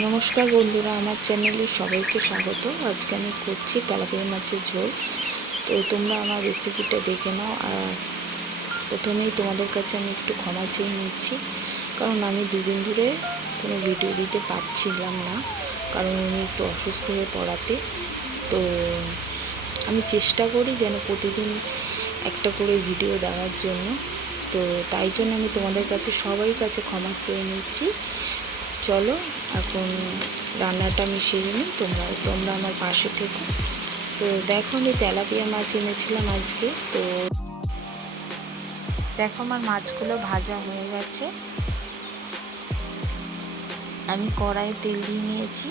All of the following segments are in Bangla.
নমস্কার বন্ধুরা, আমার চ্যানেলে সবাইকে স্বাগত। আজকে আমি করছি তেলাপিয়া মাছের ঝোল। তো তোমরা আমার রেসিপিটা দেখে নাও। আর প্রথমেই তোমাদের কাছে আমি একটু ক্ষমা চেয়ে নিচ্ছি, কারণ আমি দুদিন ধরে কোনো ভিডিও দিতে পারছিলাম না, কারণ উনি একটু অসুস্থ হয়ে পড়াতে। তো আমি চেষ্টা করি যেন প্রতিদিন একটা করে ভিডিও দেওয়ার জন্য। তো তাই জন্য আমি তোমাদের কাছে সবার কাছে ক্ষমা চেয়ে নিচ্ছি। চলো এখন রান্নাটা আমি সেরে নিই, তোমরা আমার পাশে থেকো। তো দেখো, আমি তেলাপিয়া মাছ এনেছিলাম আজকে। তো দেখো আমার মাছগুলো ভাজা হয়ে গেছে। আমি কড়াইয়ে তেল দিয়ে নিয়েছি।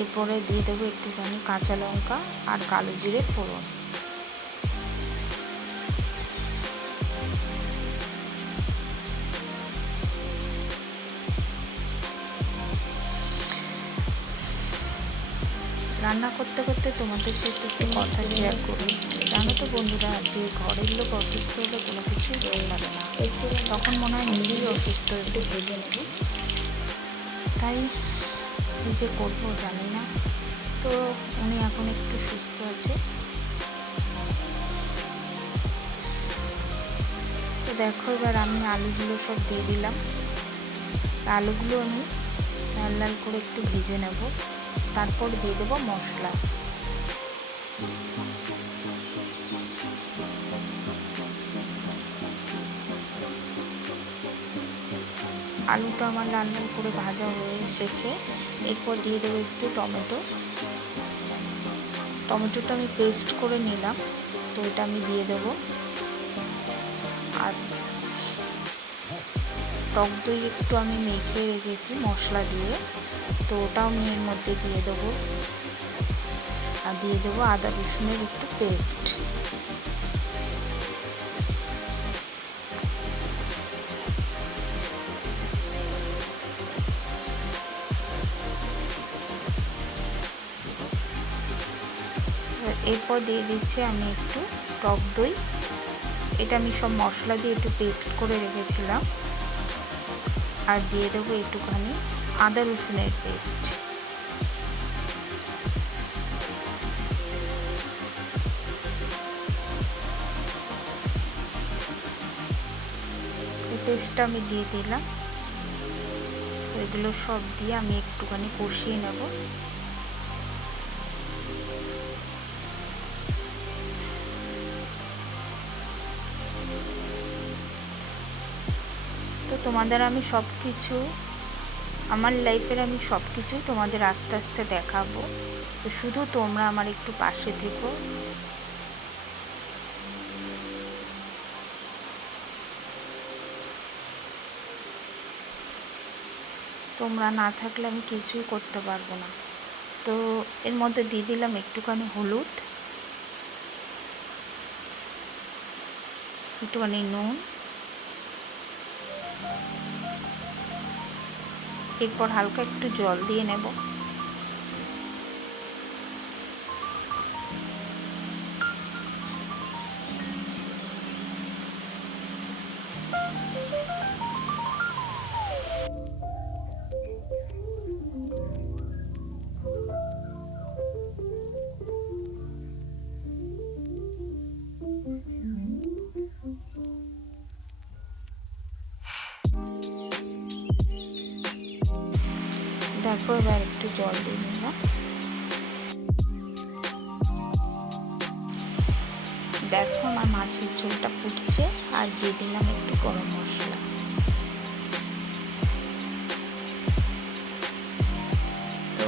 এরপরে দিয়ে দেবো একটুখানি কাঁচা লঙ্কা আর কালো জিরে ফোড়ন। রান্না করতে করতে তোমাদের সাথে একটু কথা শেয়ার করি। জানো তো বন্ধুরা, যে ঘরের লোক অসুস্থ হলে কোনো কিছুই ভালো লাগে না, একটু তখন মনে হয় নিজেই অসুস্থ, একটু ভেজে নেব। তাই কী যে করবো জানি না। তো উনি এখন একটু সুস্থ আছে। তো দেখো, এবার আমি আলুগুলো সব দিয়ে দিলাম। আলুগুলো আমি লাল লাল করে একটু ভেজে নেব। তারপর দিয়ে দেবো মশলা। আলুটা আমার লাল লাল করে ভাজা হয়ে এসেছে। এরপর দিয়ে দেবো একটু টমেটোটা আমি পেস্ট করে নিলাম, তো এটা আমি দিয়ে দেবো। আর টক দই একটু আমি মেখে রেখেছি মশলা দিয়ে, তো ওটাও আমি এর মধ্যে দিয়ে দেবো। আর দিয়ে দেবো আদা রসুনের একটু পেস্ট। এরপর দিয়ে দিচ্ছি আমি একটু টক দই। এটা আমি সব মশলা দিয়ে একটু পেস্ট করে রেখেছিলাম। আর দিয়ে দেবো একটুখানি আদা রসুনের পেস্ট। এই পেস্টটা আমি দিয়ে দিলাম। তো এগুলো সব দিয়ে আমি একটুখানি কষিয়ে নেব। তো তোমাদের আমি সব কিছু, আমার লাইফের আমি সব কিছুই তোমাদের আস্তে আস্তে দেখাবো। তো শুধু তোমরা আমার একটু পাশে থেকো। তোমরা না থাকলে আমি কিছুই করতে পারবো না। তো এর মধ্যে দিয়ে দিলাম একটুখানি হলুদ, একটুখানি নুন। এরপর হালকা একটু জল দিয়ে নেব। দেখো, এবার একটু জল দিয়ে নিলাম। দেখো আমার মাছের ঝোলটা ফুটছে। আর দিয়ে দিলাম একটু গরম মশলা। তো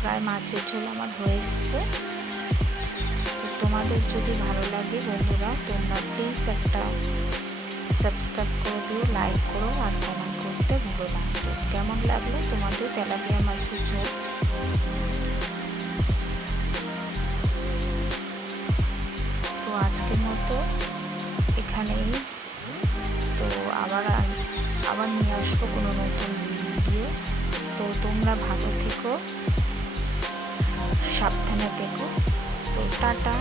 প্রায় মাছের ঝোল আমার হয়ে এসছে। তোমাদের যদি ভালো লাগে বন্ধুরা, তোমরা প্লিজ একটা সাবস্ক্রাইব করে দিও, লাইক করো আর কমেন্ট করতে ভুলো না। তো কেমন লাগলো তোমাদের তেলাপিয়া মাছের ঝোল? তো আজকের মতো এখানেই। তো আবার নিয়ে আসবো কোনো নতুন ভিডিও। তো তোমরা ভালো থেকো, সাবধানে থেকো। তো টাটা।